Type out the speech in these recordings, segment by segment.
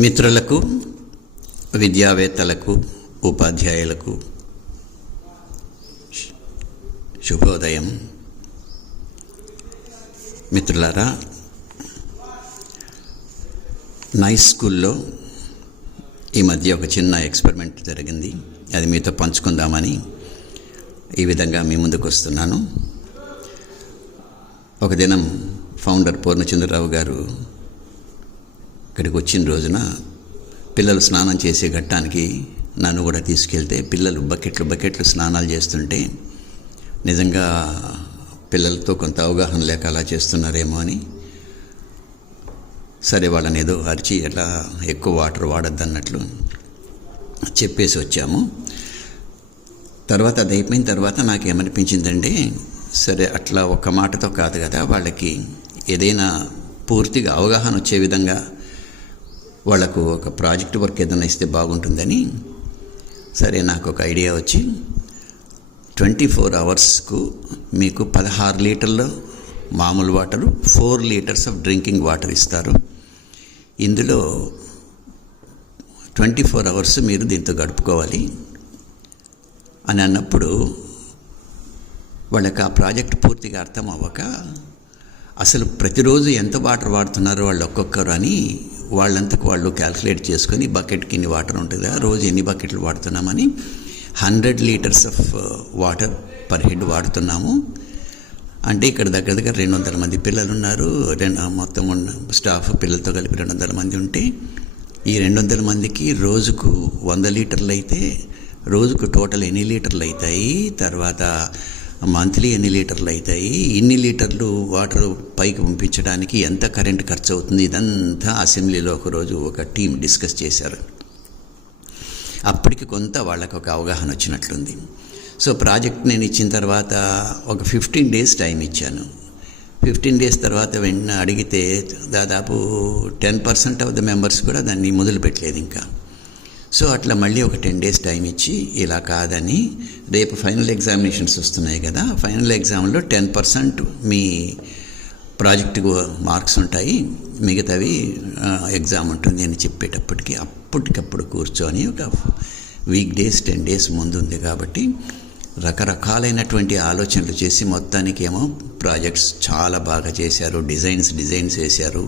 మిత్రులకు, విద్యావేత్తలకు, ఉపాధ్యాయులకు శుభోదయం. మిత్రులారా, నైస్ స్కూల్లో ఈ మధ్య ఒక చిన్న ఎక్స్పెరిమెంట్ జరిగింది. అది మీతో పంచుకుందామని ఈ విధంగా మీ ముందుకు వస్తున్నాను. ఒక దినం ఫౌండర్ పూర్ణచంద్రరావు గారు ఇక్కడికి వచ్చిన రోజున పిల్లలు స్నానం చేసే ఘట్టానికి నన్ను కూడా తీసుకెళ్తే పిల్లలు బకెట్లు స్నానాలు చేస్తుంటే నిజంగా పిల్లలతో కొంత అవగాహన లేక అలా చేస్తున్నారేమో అని సరే వాళ్ళని ఏదో అరిచి ఎట్లా ఎక్కువ వాటర్ వాడద్దన్నట్లు చెప్పేసి వచ్చాము. తర్వాత అది అయిపోయిన తర్వాత నాకు ఏమనిపించిందంటే, సరే అట్లా ఒక్క మాటతో కాదు కదా, వాళ్ళకి ఏదైనా పూర్తిగా అవగాహన వచ్చే విధంగా వాళ్లకు ఒక ప్రాజెక్ట్ వర్క్ ఏదైనా ఇస్తే బాగుంటుందని సరే నాకు ఒక ఐడియా వచ్చి 24 అవర్స్కు మీకు 16 లీటర్ల మామూలు water, 4 litres of drinking water ఇస్తారు. ఇందులో 24 అవర్స్ మీరు దీంతో గడుపుకోవాలి అని అన్నప్పుడు వాళ్ళకి ఆ ప్రాజెక్ట్ పూర్తిగా అర్థం అవ్వక అసలు ప్రతిరోజు ఎంత వాటర్ వాడుతున్నారో వాళ్ళు ఒక్కొక్కరు అని వాళ్ళంతకు వాళ్ళు క్యాల్కులేట్ చేసుకొని బకెట్కి ఇన్ని వాటర్ ఉంటుంది కదా, రోజు ఎన్ని బకెట్లు వాడుతున్నామని 100 litres of water per head వాడుతున్నాము. అంటే ఇక్కడ దగ్గర 200 మంది పిల్లలు ఉన్నారు. మొత్తం స్టాఫ్ పిల్లలతో కలిపి 200 మంది ఉంటే ఈ 200 మందికి రోజుకు 100 లీటర్లు అయితే రోజుకు టోటల్ ఎన్ని లీటర్లు అవుతాయి, తర్వాత మంత్లీ ఎన్ని లీటర్లు అవుతాయి, ఇన్ని లీటర్లు వాటర్ పైకి పంపించడానికి ఎంత కరెంట్ ఖర్చు అవుతుంది, ఇదంతా అసెంబ్లీలో ఒకరోజు ఒక టీం డిస్కస్ చేశారు. అప్పటికి కొంత వాళ్ళకి ఒక అవగాహన వచ్చినట్లుంది. సో ప్రాజెక్ట్ నేను ఇచ్చిన తర్వాత ఒక 15 డేస్ టైం ఇచ్చాను. 15 డేస్ తర్వాత వెంటనే అడిగితే దాదాపు 10% ఆఫ్ ద మెంబర్స్ కూడా దాన్ని మొదలుపెట్టలేదు ఇంకా. సో అట్లా మళ్ళీ ఒక 10 డేస్ టైం ఇచ్చి ఇలా కాదని రేపు ఫైనల్ ఎగ్జామినేషన్స్ వస్తున్నాయి కదా, ఫైనల్ ఎగ్జామ్లో 10% మీ ప్రాజెక్టుకు మార్క్స్ ఉంటాయి, మిగతావి ఎగ్జామ్ ఉంటుంది అని చెప్పేటప్పటికి అప్పటికప్పుడు కూర్చొని ఒక వీక్ డేస్ 10 డేస్ ముందు ఉంది కాబట్టి రకరకాలైనటువంటి ఆలోచనలు చేసి మొత్తానికి ఏమో ప్రాజెక్ట్స్ చాలా బాగా చేశారు. డిజైన్స్ వేశారు,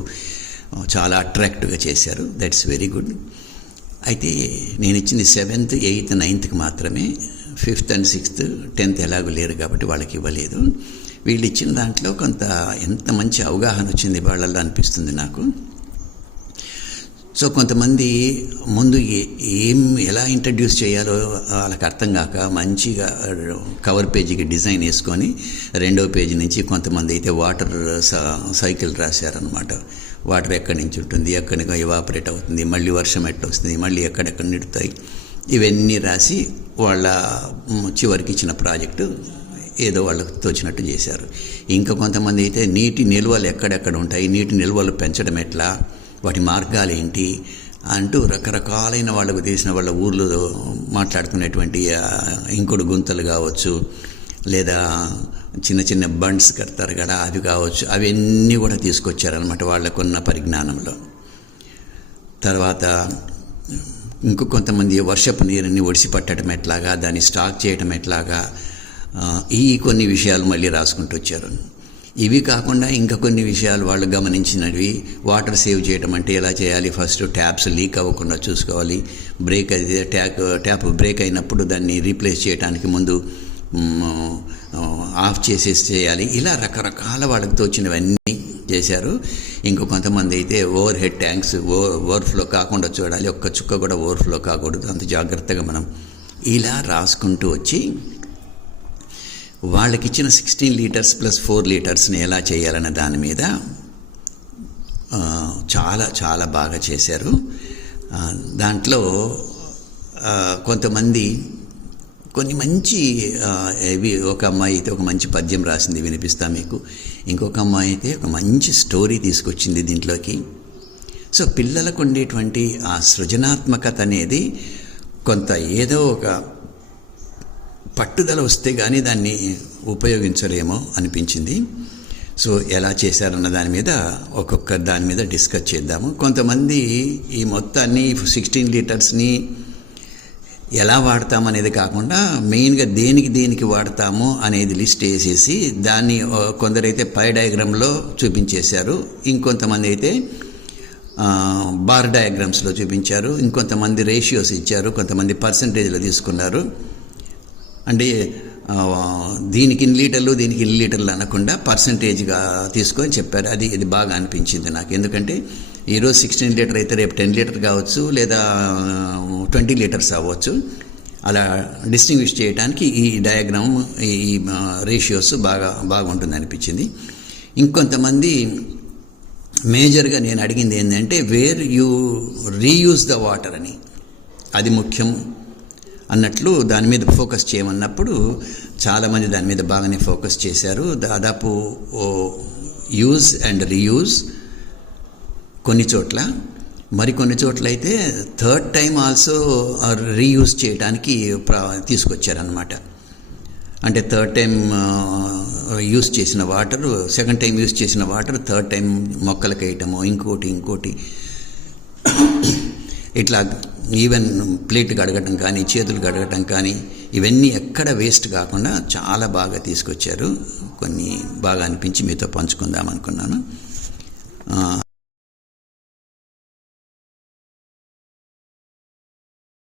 చాలా అట్రాక్టివ్గా చేశారు. That's very good. అయితే నేను ఇచ్చింది 7th, 8th, 9th మాత్రమే. 5th and 6th, 10th ఎలాగూ లేరు కాబట్టి వాళ్ళకి ఇవ్వలేదు. వీళ్ళు ఇచ్చిన దాంట్లో కొంత ఎంత మంచి అవగాహన వచ్చింది వాళ్ళల్లో అనిపిస్తుంది నాకు. సో కొంతమంది ముందు ఎలా ఇంట్రడ్యూస్ చేయాలో వాళ్ళకి అర్థం కాక మంచిగా కవర్ పేజీకి డిజైన్ వేసుకొని 2వ పేజీ నుంచి కొంతమంది అయితే వాటర్ సైకిల్ రాశారనమాట. వాటర్ ఎక్కడి నుంచి ఉంటుంది, ఎక్కడికి ఎవాపరేట్ అవుతుంది, మళ్ళీ వర్షం ఎట్లా వస్తుంది, మళ్ళీ ఎక్కడెక్కడ నిడుతాయి, ఇవన్నీ రాసి వాళ్ళ చివరికి ఇచ్చిన ప్రాజెక్టు ఏదో వాళ్ళకు తోచినట్టు చేశారు. ఇంకా కొంతమంది అయితే నీటి నిల్వలు ఎక్కడెక్కడ ఉంటాయి, నీటి నిల్వలు పెంచడం ఎట్లా, వాటి మార్గాలు ఏంటి అంటూ రకరకాలైన వాళ్ళకు తెలిసిన వాళ్ళ ఊర్లో మాట్లాడుకునేటువంటి ఇంకుడు గుంతలు కావచ్చు, లేదా చిన్న బండ్స్ కడతారు కదా అవి కావచ్చు, అవన్నీ కూడా తీసుకొచ్చారనమాట వాళ్ళకున్న పరిజ్ఞానంలో. తర్వాత ఇంకో కొంతమంది వర్షపు నీరుని ఒడిసి పట్టడం ఎట్లాగా, దాన్ని స్టాక్ చేయడం ఎట్లాగా, ఈ కొన్ని విషయాలు మళ్ళీ రాసుకుంటూ వచ్చారు. ఇవి కాకుండా ఇంకా కొన్ని విషయాలు వాళ్ళు గమనించినవి, వాటర్ సేవ్ చేయడం అంటే ఎలా చేయాలి, ఫస్ట్ ట్యాప్స్ లీక్ అవ్వకుండా చూసుకోవాలి, బ్రేక్ అయితే ట్యాప్ బ్రేక్ అయినప్పుడు దాన్ని రీప్లేస్ చేయడానికి ముందు ఆఫ్ చేయాలి. ఇలా రకరకాల వాళ్ళకి తోచినవన్నీ చేశారు. ఇంకో కొంతమంది అయితే ఓవర్ హెడ్ ట్యాంక్స్ ఓవర్ఫ్లో కాకుండా చూడాలి, ఒక్క చుక్క కూడా ఓవర్ఫ్లో కాకూడదు, అంత జాగ్రత్తగా మనం ఇలా రాసుకుంటూ వచ్చి వాళ్ళకి ఇచ్చిన 16 లీటర్స్ ప్లస్ 4 లీటర్స్ని ఎలా చేయాలనే దాని మీద చాలా చాలా బాగా చేశారు. దాంట్లో కొంతమంది కొన్ని మంచి ఒక అమ్మాయి అయితే ఒక మంచి పద్యం రాసింది, వినిపిస్తా మీకు. ఇంకొక అమ్మాయి అయితే ఒక మంచి స్టోరీ తీసుకొచ్చింది దీంట్లోకి. సో పిల్లలకు ఉండేటువంటి ఆ సృజనాత్మకత అనేది కొంత ఏదో ఒక పట్టుదల వస్తే కానీ దాన్ని ఉపయోగించలేమో అనిపించింది. సో ఎలా చేశారన్న దాని మీద ఒక్కొక్క దాని మీద డిస్కస్ చేద్దాము. కొంతమంది ఈ మొత్తాన్ని 16 లీటర్స్ని ఎలా వాడతామనేది కాకుండా మెయిన్గా దేనికి వాడతాము అనేది లిస్ట్ వేసేసి దాన్ని కొందరైతే పై డయాగ్రామ్లో చూపించేశారు, ఇంకొంతమంది అయితే బార్ డయాగ్రామ్స్లో చూపించారు, ఇంకొంతమంది రేషియోస్ ఇచ్చారు, కొంతమంది పర్సంటేజ్లో తీసుకున్నారు. అంటే దీనికి ఇన్ని లీటర్లు దీనికి ఇన్ని లీటర్లు అనకుండా పర్సంటేజ్గా తీసుకొని చెప్పారు. ఇది బాగా అనిపించింది నాకు. ఎందుకంటే ఈరోజు 16 లీటర్ అయితే రేపు 10 లీటర్ కావచ్చు, లేదా 20 లీటర్స్ అవ్వచ్చు. అలా డిస్టింగ్విష్ చేయడానికి ఈ డయాగ్రామ్, ఈ రేషియోస్ బాగుంటుంది అనిపించింది. ఇంకొంతమంది మేజర్గా నేను అడిగింది ఏంటంటే where you reuse the water అని, అది ముఖ్యం అన్నట్లు దాని మీద ఫోకస్ చేయమన్నప్పుడు చాలామంది దాని మీద బాగానే ఫోకస్ చేశారు. దాదాపు యూజ్ అండ్ రీయూజ్ కొన్ని చోట్ల, మరికొన్ని చోట్ల అయితే థర్డ్ టైం ఆల్సో రీయూజ్ చేయడానికి తీసుకొచ్చారనమాట. అంటే థర్డ్ టైం యూజ్ చేసిన వాటర్, సెకండ్ టైం యూజ్ చేసిన వాటర్ థర్డ్ టైం మొక్కలకు వేయటము, ఇంకోటి ఇట్లా ఈవెన్ ప్లేట్ కడగటం కానీ, చేతులు కడగటం కానీ, ఇవన్నీ ఎక్కడ వేస్ట్ కాకుండా చాలా బాగా తీసుకొచ్చారు. కొన్ని బాగా అనిపించి మీతో పంచుకుందాం అనుకున్నాను.